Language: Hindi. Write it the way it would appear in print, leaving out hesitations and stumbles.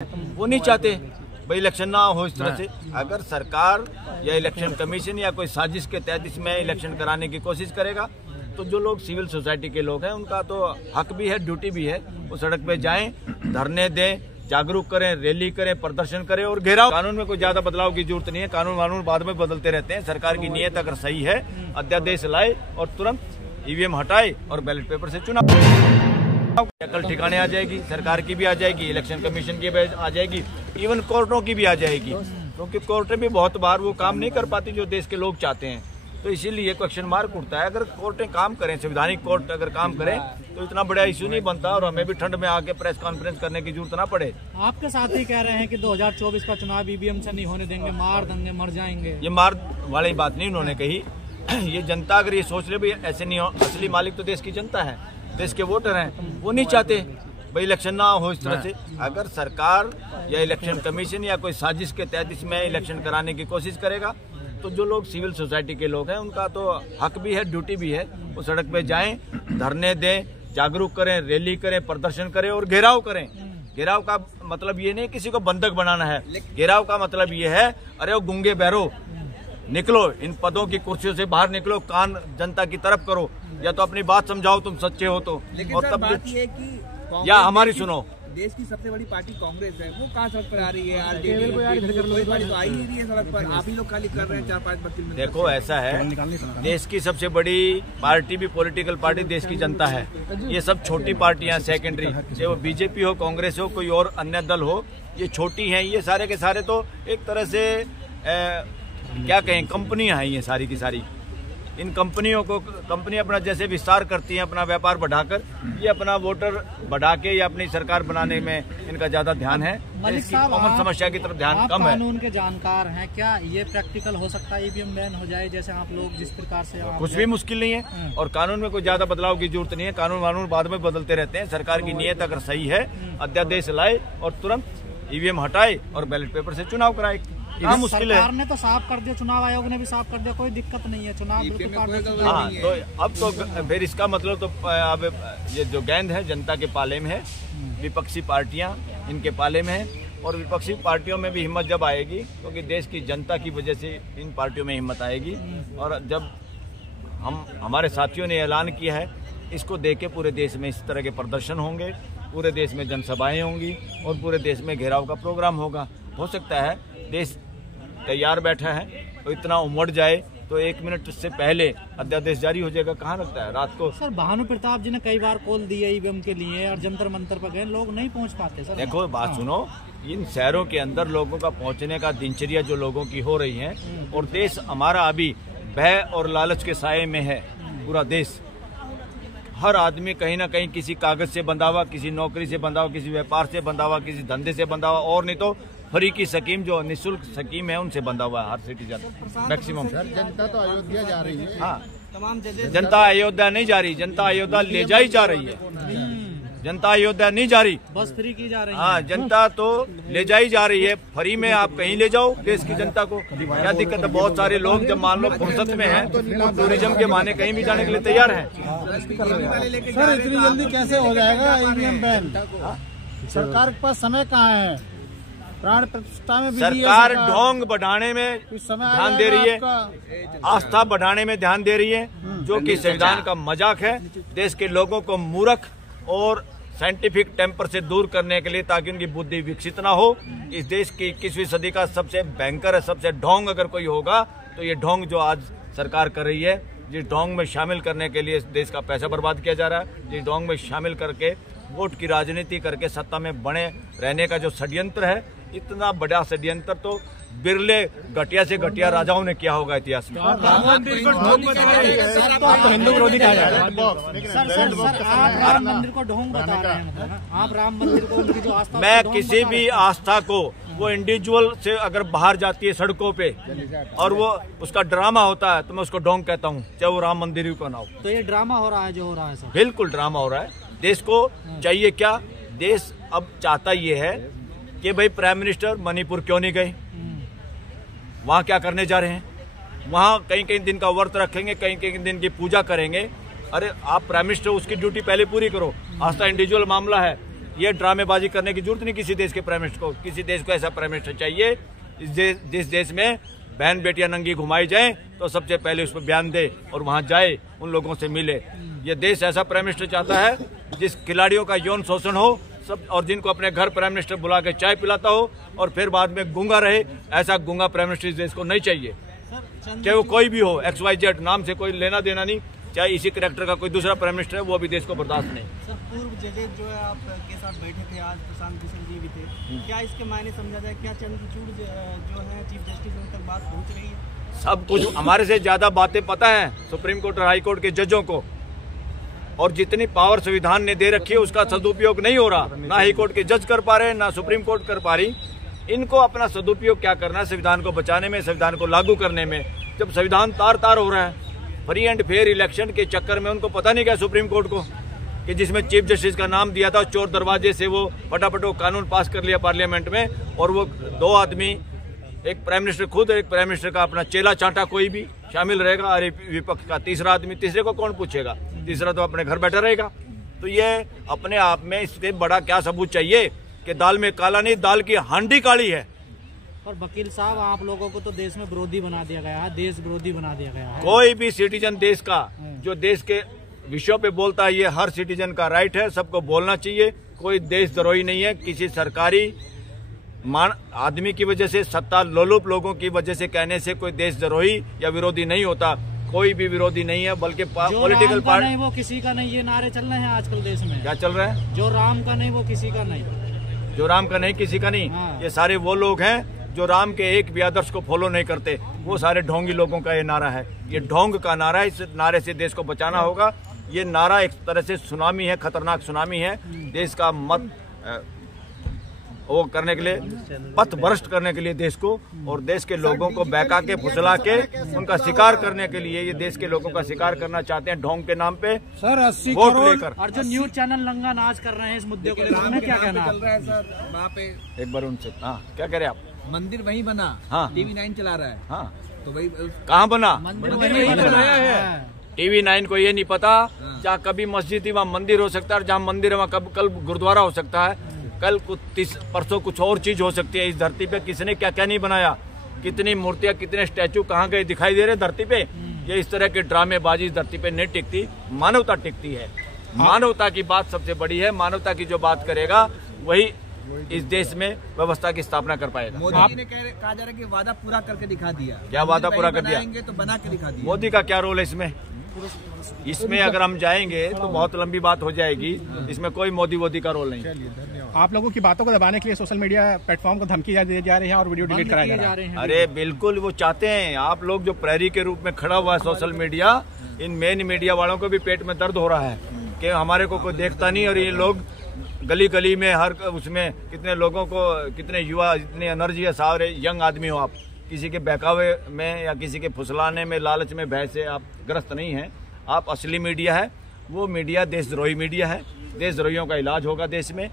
वो नहीं चाहते भाई इलेक्शन ना हो इस तरह से। अगर सरकार या इलेक्शन कमीशन या कोई साजिश के तहत इसमें इलेक्शन कराने की कोशिश करेगा तो जो लोग सिविल सोसाइटी के लोग हैं उनका तो हक भी है, ड्यूटी भी है, वो सड़क पे जाएं, धरने दें, जागरूक करें, रैली करें, प्रदर्शन करें और घेराव। कानून में कोई ज्यादा बदलाव की जरूरत नहीं है। कानून बाद में बदलते रहते हैं। सरकार की नीयत अगर सही है, अध्यादेश लाए और तुरंत ईवीएम हटाए और बैलेट पेपर से चुनाव कल ठिकाने आ जाएगी। सरकार की भी आ जाएगी, इलेक्शन कमीशन की भी आ जाएगी, इवन कोर्टों की भी आ जाएगी, क्योंकि कोर्टें भी बहुत बार वो काम नहीं कर पाती जो देश के लोग चाहते हैं। तो इसीलिए क्वेश्चन मार्क उठता है। अगर कोर्टें काम करें, संवैधानिक कोर्ट अगर काम करें तो इतना बड़ा इश्यू नहीं बनता और हमें भी ठंड में आके प्रेस कॉन्फ्रेंस करने की जरूरत ना पड़े। आपके साथी कह रहे हैं कि 2024 का चुनाव ईवीएम से नहीं होने देंगे, मार देंगे, मर जाएंगे। ये मार वाली बात नहीं उन्होंने कही। ये जनता अगर ये सोच ले भाई ऐसे नहीं हो, असली मालिक तो देश की जनता है, देश के वोटर हैं, वो नहीं चाहते भाई इलेक्शन ना हो इस तरह से। अगर सरकार या इलेक्शन कमीशन या कोई साजिश के तहत इसमें इलेक्शन कराने की कोशिश करेगा तो जो लोग सिविल सोसाइटी के लोग हैं उनका तो हक भी है, ड्यूटी भी है, वो सड़क पे जाएं, धरने दें, जागरूक करें, रैली करें, प्रदर्शन करें और घेराव करें। घेराव का मतलब ये नहीं किसी को बंधक बनाना है। घेराव का मतलब ये है अरे वो गूंगे बहरो निकलो, इन पदों की कुर्सियों से बाहर निकलो, कान जनता की तरफ करो, या तो अपनी बात समझाओ तुम सच्चे हो तो। और तब बात ये है कि या हमारी सुनो, देश की सबसे बड़ी पार्टी कांग्रेस है, वो कहाँ सड़क पर आ रही है? आरजेडी कोई पार्टी तो आई नहीं रही है सड़क पर, आप ही लोग खाली कर रहे हैं 4-5 वकील। देखो ऐसा है, देश की सबसे बड़ी पार्टी भी पॉलिटिकल पार्टी देश की जनता है। ये सब छोटी पार्टियां सेकेंडरी, चाहे वो बीजेपी हो, कांग्रेस हो, कोई और अन्य दल हो, ये छोटी हैं। ये सारे के सारे तो एक तरह से क्या कहें, कंपनियां हैं ये सारी की सारी। इन कंपनियों को कंपनी अपना जैसे विस्तार करती हैं, अपना व्यापार बढ़ाकर, ये अपना वोटर बढ़ा के या अपनी सरकार बनाने में इनका ज्यादा ध्यान है। इसकी कॉमन समस्या की तरफ ध्यान कम है। कानून के जानकार हैं, क्या ये प्रैक्टिकल हो सकता है ईवीएम बैन हो जाए जैसे आप लोग जिस प्रकार से? कुछ भी मुश्किल नहीं है और कानून में कोई ज्यादा बदलाव की जरूरत नहीं है। कानून बाद में बदलते रहते हैं। सरकार की नीयत अगर सही है, अध्यादेश लाए और तुरंत ईवीएम हटाए और बैलेट पेपर से चुनाव कराए। हाँ, मुश्किल है। सरकार ने तो साफ कर दिया, चुनाव आयोग ने भी साफ कर दिया, कोई दिक्कत नहीं है, चुनाव बिल्कुल। हाँ, तो अब तो फिर इसका मतलब तो अब ये जो गेंद है जनता के पाले में है, विपक्षी पार्टियां इनके पाले में है और विपक्षी पार्टियों में भी हिम्मत जब आएगी, क्योंकि देश की जनता की वजह से इन पार्टियों में हिम्मत आएगी। और जब हमारे साथियों ने ऐलान किया है, इसको देख के पूरे देश में इस तरह के प्रदर्शन होंगे, पूरे देश में जनसभाएं होंगी और पूरे देश में घेराव का प्रोग्राम होगा। हो सकता है देश तैयार बैठा है तो इतना उमड़ जाए तो 1 मिनट से पहले अध्यादेश जारी हो जाएगा। कहाँ लगता है रात को? सर, भानु प्रताप जी ने कई बार कॉल दिए ईवीएम के लिए और जंतर मंतर पर गए, लोग नहीं पहुंच पाते। सर देखो बात सुनो, इन शहरों के अंदर लोगों का पहुंचने का दिनचर्या जो लोगों की हो रही है, और देश हमारा अभी भय और लालच के साये में है। पूरा देश, हर आदमी कहीं ना कहीं किसी कागज से बंधा हुआ, किसी नौकरी से बंधा हुआ, किसी व्यापार से बंधा हुआ, किसी धंधे से बंधा हुआ, और नहीं तो फ्री की स्कीम जो निःशुल्क स्कीम है उनसे बंधा हुआ है हर सिटीजन मैक्सिमम। जनता तो अयोध्या जा रही है। हाँ, जनता अयोध्या नहीं जा रही, जनता अयोध्या ले जाई जा रही है। जनता अयोध्या नहीं जा रही, बस फ्री की जा रही है। हाँ, जनता तो ले जाई जा रही है। फ्री में आप कहीं ले जाओ देश की जनता को, क्या दिक्कत है? बहुत सारे लोग जब मान लो फुर्सत में हैं तो टूरिज्म के बहाने कहीं भी जाने के लिए तैयार हैं। सर, इतनी जल्दी कैसे हो जाएगा ईवीएम बैन? सरकार के पास समय कहाँ है? प्राण प्रतिष्ठा में सरकार ढोंग बढ़ाने में ध्यान दे रही है, आस्था बढ़ाने में ध्यान दे रही है, जो कि संविधान का मजाक है। देश के लोगों को मूर्ख और साइंटिफिक टेम्पर से दूर करने के लिए, ताकि उनकी बुद्धि विकसित ना हो। इस देश की 21वीं सदी का सबसे भयंकर है, सबसे ढोंग अगर कोई होगा तो ये ढोंग जो आज सरकार कर रही है। जिस ढोंग में शामिल करने के लिए देश का पैसा बर्बाद किया जा रहा है, जिस ढोंग में शामिल करके वोट की राजनीति करके सत्ता में बने रहने का जो षड्यंत्र है, इतना बड़ा षड्यंत्र तो बिरले घटिया से घटिया राजाओं ने किया होगा इतिहास में। राम मंदिर को ढोंग बता रहे हैं, हिंदू विरोधी कहा जा रहा है। सर, आप राम मंदिर को ढोंग बता रहे हैं, आप राम मंदिर को उनकी जो आस्था, मैं किसी भी आस्था को, वो इंडिविजुअल से अगर बाहर जाती है सड़कों पे और वो उसका ड्रामा होता है तो मैं उसको ढोंग कहता हूँ, चाहे वो राम मंदिर ही क्यों ना हो। तो ये ड्रामा हो रहा है जो हो रहा है सर? बिल्कुल ड्रामा हो रहा है। देश को चाहिए क्या? देश अब चाहता ये है कि भाई प्राइम मिनिस्टर मणिपुर क्यों नहीं गए, वहां क्या करने जा रहे हैं? वहां कई दिन का व्रत रखेंगे, कई दिन की पूजा करेंगे। अरे आप प्राइम मिनिस्टर, उसकी ड्यूटी पहले पूरी करो। आस्था इंडिविजुअल मामला है, ये ड्रामेबाजी करने की जरूरत नहीं किसी देश के प्राइम मिनिस्टर को। किसी देश को ऐसा प्राइम मिनिस्टर चाहिए जिस देश में बहन बेटियां नंगी घुमाई जाए तो सबसे पहले उस पर बयान दे और वहां जाए, उन लोगों से मिले। ये देश ऐसा प्राइम मिनिस्टर चाहता है जिस खिलाड़ियों का यौन शोषण हो सब, और जिनको अपने घर प्राइम मिनिस्टर बुला के चाय पिलाता हो और फिर बाद में गूंगा रहे। ऐसा गूंगा प्राइम मिनिस्टर इस देश को नहीं चाहिए, चाहे वो कोई भी हो, XYZ नाम से कोई लेना देना नहीं। चाहे इसी कैरेक्टर का कोई दूसरा प्राइम मिनिस्टर है, वो भी देश को बर्दाश्त नहीं। सर, पूर्व जजेज जो है आपके साथ बैठे थे, आज प्रशांत भूषण जी भी थे, क्या इसके मायने समझा जाए? क्या चंद्रचूड़ जो है चीफ जस्टिस उन तक बात पहुंच रही है? सब कुछ हमारे से ज्यादा बातें पता है सुप्रीम कोर्ट और हाई कोर्ट के जजों को, और जितनी पावर संविधान ने दे रखी है उसका सदुपयोग नहीं हो रहा। ना हाई कोर्ट के जज कर पा रहे, ना सुप्रीम कोर्ट कर पा रही। इनको अपना सदुपयोग क्या करना है? संविधान को बचाने में, संविधान को लागू करने में। जब संविधान तार तार हो रहा है, फ्री एंड फेयर इलेक्शन के चक्कर में उनको पता नहीं क्या सुप्रीम कोर्ट को कि जिसमें चीफ जस्टिस का नाम दिया था, चोर दरवाजे से वो फटाफट वो कानून पास कर लिया पार्लियामेंट में, और वो दो आदमी, एक प्राइम मिनिस्टर खुद, एक प्राइम मिनिस्टर का अपना चेला चांटा कोई भी शामिल रहेगा, और विपक्ष का तीसरा आदमी, तीसरे को कौन पूछेगा? तीसरा तो अपने घर बैठा रहेगा। तो ये अपने आप में इससे बड़ा क्या सबूत चाहिए कि दाल में काला नहीं, दाल की हांडी काली है। और वकील साहब, आप लोगों को तो देश में विरोधी बना दिया गया है, देश विरोधी बना दिया गया है। कोई भी सिटीजन देश का जो देश के विषयों पे बोलता है, ये हर सिटीजन का राइट है, सबको बोलना चाहिए। कोई देशद्रोही नहीं है। किसी सरकारी आदमी की वजह से, सत्ता लोलुप लोगों की वजह से कहने से कोई देशद्रोही या विरोधी नहीं होता। कोई भी विरोधी नहीं है, बल्कि पॉलिटिकल पार्टी नहीं वो किसी का नहीं, ये नारे चल रहे हैं आजकल देश में। क्या चल रहा है? जो राम का नहीं वो किसी का नहीं, जो राम का नहीं किसी का नहीं। हाँ। ये सारे वो लोग हैं जो राम के एक भी आदर्श को फॉलो नहीं करते। वो सारे ढोंगी लोगों का ये नारा है। ये ढोंग का नारा है। इस नारे से देश को बचाना होगा। ये नारा एक तरह से सुनामी है, खतरनाक सुनामी है। देश का मत वो करने के लिए, पथ भ्रष्ट करने के लिए देश को, और देश के लोगों को बहका के, फुसला के, उनका शिकार करने के लिए ये देश के लोगों का शिकार करना चाहते हैं ढोंग के नाम पे, सर 80 वोट करोड़ लेकर। और जो न्यूज चैनल लंगा नाच कर रहे हैं इस मुद्दे को लेकर, उन्हें क्या कहना चल रहा है सर वहाँ पे? एक बार उनसे, हाँ क्या कह रहे आप? मंदिर वहीं बना, हाँ। TV9 चला रहा है, हाँ, तो वही कहाँ बना? मंदिर वहीं बन रहा है। TV9 को ये नहीं पता, जहाँ कभी मस्जिद थी वहाँ मंदिर हो सकता है, और जहाँ मंदिर है वहाँ कल गुरुद्वारा हो सकता है, कल परसों कुछ और चीज हो सकती है। इस धरती पे किसने क्या क्या नहीं बनाया, कितनी मूर्तियां, कितने स्टैचू कहाँ गए दिखाई दे रहे धरती पे। ये इस तरह की ड्रामेबाजी इस धरती पे नहीं टिकती। मानवता टिकती है। मानवता की बात सबसे बड़ी है। मानवता की जो बात करेगा वही इस देश में व्यवस्था की स्थापना कर पाएगा। मोदी जी ने कहा जा रहा है कि वादा पूरा करके दिखा दिया। क्या वादा पूरा कर दिया? तो बना के दिखा दिया। मोदी का क्या रोल है इसमें? इसमें अगर हम जाएंगे तो बहुत लंबी बात हो जाएगी। इसमें कोई मोदी का रोल नहीं। आप लोगों की बातों को दबाने के लिए सोशल मीडिया प्लेटफॉर्म को धमकी दी जा रही है और वीडियो डिलीट कराया जा रहा है। अरे बिल्कुल, वो चाहते हैं। आप लोग जो प्रहरी के रूप में खड़ा हुआ है सोशल मीडिया, इन मेन मीडिया वालों को भी पेट में दर्द हो रहा है कि हमारे को कोई देखता नहीं, और ये लोग गली गली में हर उसमें कितने लोगों को, कितने युवा, इतनी एनर्जी है, सारे यंग आदमी हो आप, किसी के बहकावे में या किसी के फुसलाने में, लालच में, भय से आप ग्रस्त नहीं हैं। आप असली मीडिया है। वो मीडिया देशद्रोही मीडिया है। देशद्रोहियों का इलाज होगा देश में।